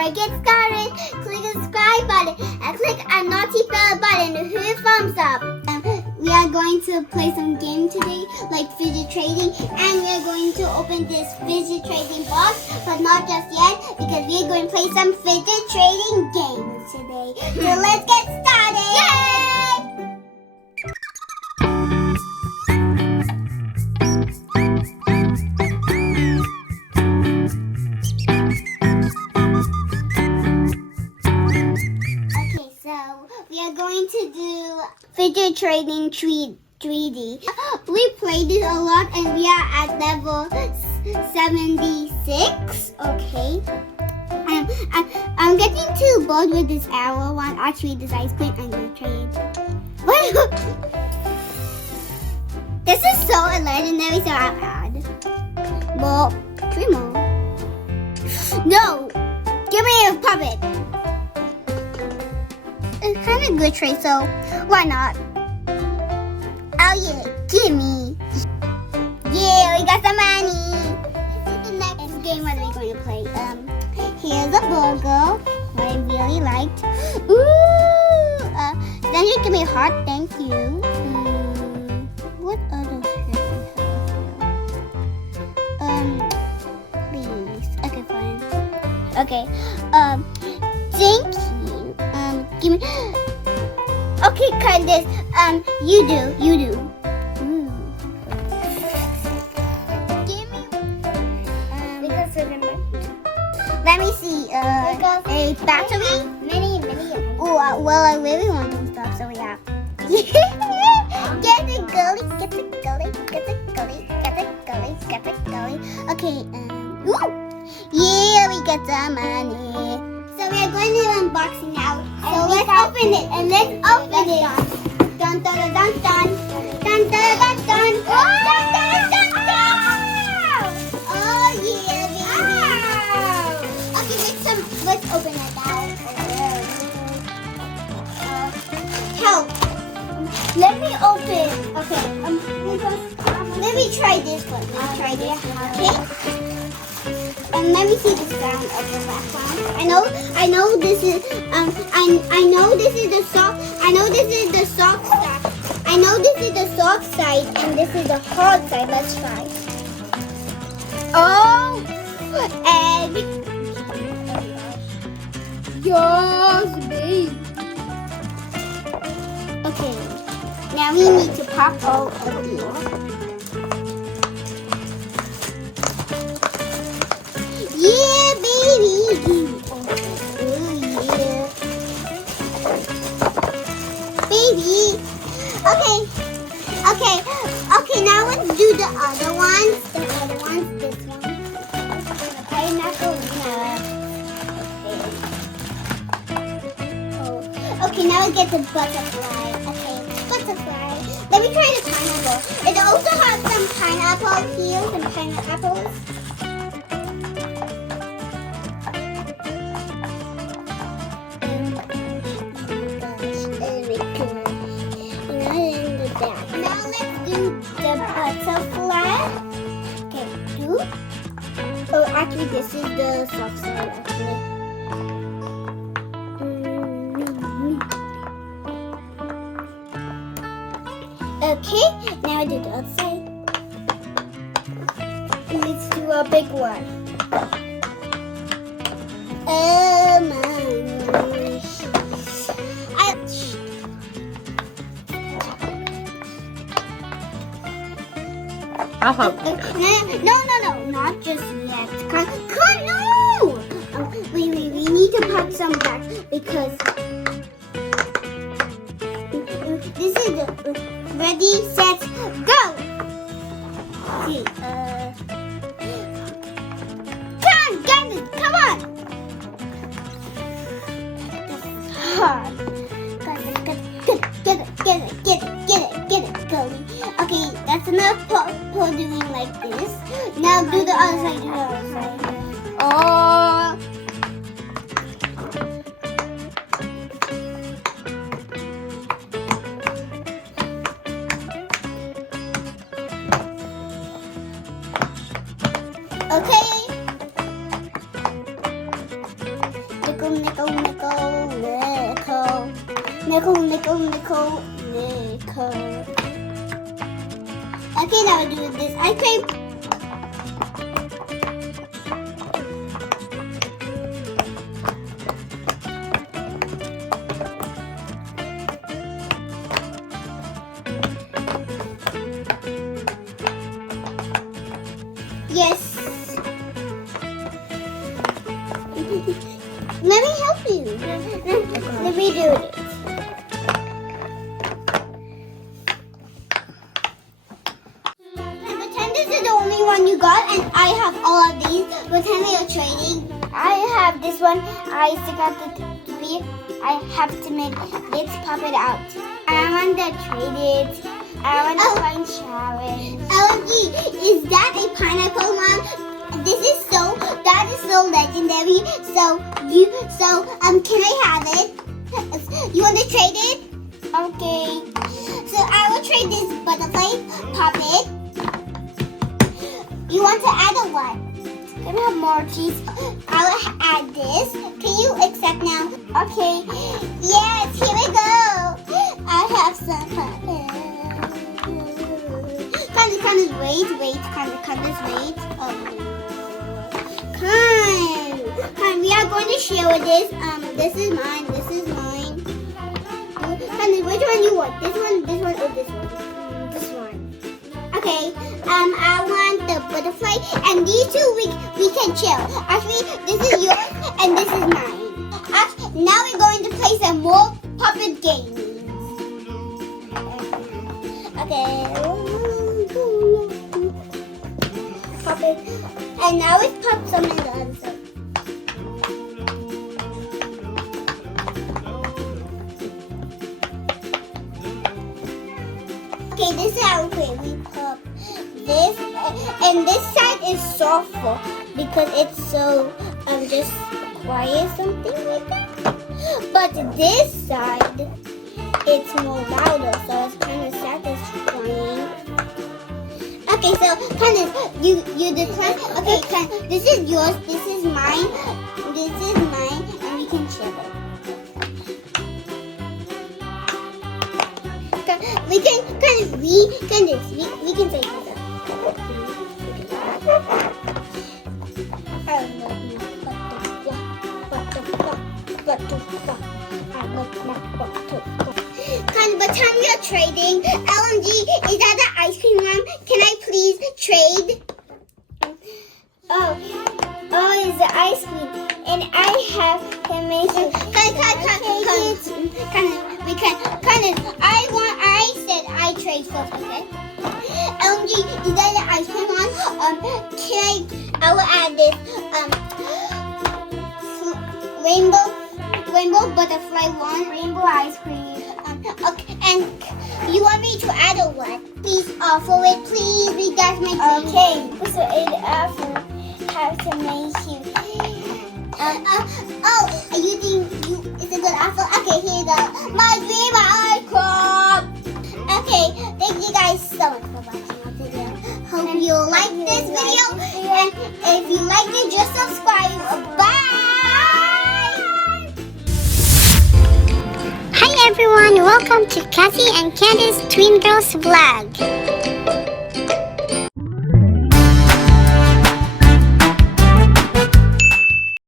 I get started, click the subscribe button and click a naughty bell button to hit a thumbs up. We are going to play some game today, like fidget trading, and we are going to open this fidget trading box, but not just yet because we are going to play some fidget trading games today. So let's get started! Yay! We are going to do fidget trading 3D. We played this a lot and we are at level 76. Okay. I'm getting too bored with this arrow one. Actually, this ice cream, I'm going to trade. What? This is so legendary, so I'm mad. Well, 3 more. No! Give me a puppet. It's kind of good trade, so why not? Oh yeah, give me. Yeah, we got some money. This is the next game what are we going to play? Here's a burger, what I really liked. Ooh, then you give me a heart, thank you. What other heart we have here? Please. Okay, fine. Okay. Thank you. Give me. Okay, Candice. You do. Ooh. Give me. Because remember. Let me see. A battery. Many. Oh, well, I really want some stuff, so yeah. Get the gully. Okay. Ooh. Yeah, we got some money. So we are going to unbox it now. So let's open it and let's open it. Dun dun dun dun dun dun dun dun dun dun dun dun dun. Oh yeah, baby. Okay, let's open it now. Help. Let me open. Okay. Let me try this one. Okay. And let me see the sound of the background. I know this is I know this is the soft side. I know this is the soft side and this is the hard side. Let's try. Oh, egg. Yes, babe. Okay. Now we need to pop all of these. Yeah, baby. Oh, yeah. Baby. Okay, now let's do the other ones. This one. Pineapple nut. Okay, now we get the butterfly. Okay, butterfly. Let me try the pineapple. It also has some pineapple here, some pineapples. Now let's do the butterfly. Okay, do. Oh, actually, this is the soft side. Actually. Okay, now I do the other side. Let's do a big one. Oh my gosh. I'll help. No, not just yet. No! We need to pop some back because this is the ready, set, go! See, come on! This is hard. Get it, go. Okay, that's enough for doing like this. Now do the other side, Oh. Okay. Nickel. Okay, now do this ice cream. Yes. Let me help you. Let me do it. Pretend this is the only one you got, and I have all of these. Pretend we are trading. I have this one. I stick out the beer. I have to make. Let's pop it out. I want to trade it. I want to find challenge. OMG, is that a pineapple, Mom? That is so legendary. Can I have it? You want to trade it? Okay. So I will trade this butterfly. Pop it. You want to add a what? Can I have more cheese? I will add this. Can you accept now? Okay. Yes, here we go. I have some. Candice, wait. Candice, wait. We are going to share with this. This is mine. Candice, which one you want? This one, or this one? This one. Okay. I want the butterfly, and these two we can chill. Actually, this is yours, and this is mine. Actually, now we're going to play some more puppet games. Okay. Pop it. And now it's pop some in the other side. Okay, this is how we pop this. And this side is softer because it's so just quiet, something like that. But this side, it's more louder, so it's kind of satisfying. Okay, so Candice, you decline. Okay, Candice, this is yours, this is mine, and we can share it. We can say that. But time we are trading. LMG, is that the ice cream, Mom? Can I please trade? Oh, it's the ice cream. And I have to make it. I said I trade first, okay? LMG, is that the ice cream, Mom? I will add this, rainbow butterfly one. Rainbow ice cream. Okay, and you want me to add a what? Please offer it, please. We got my dream. Okay, so it offer have to make you. You think it's a good offer? Okay, here you go. My dream ice cream. Okay, thank you guys so much for watching our video. Hope you like this video, and if you like it, just subscribe. Bye. Hi everyone, welcome to Cassie and Candice Twin Girls Vlog.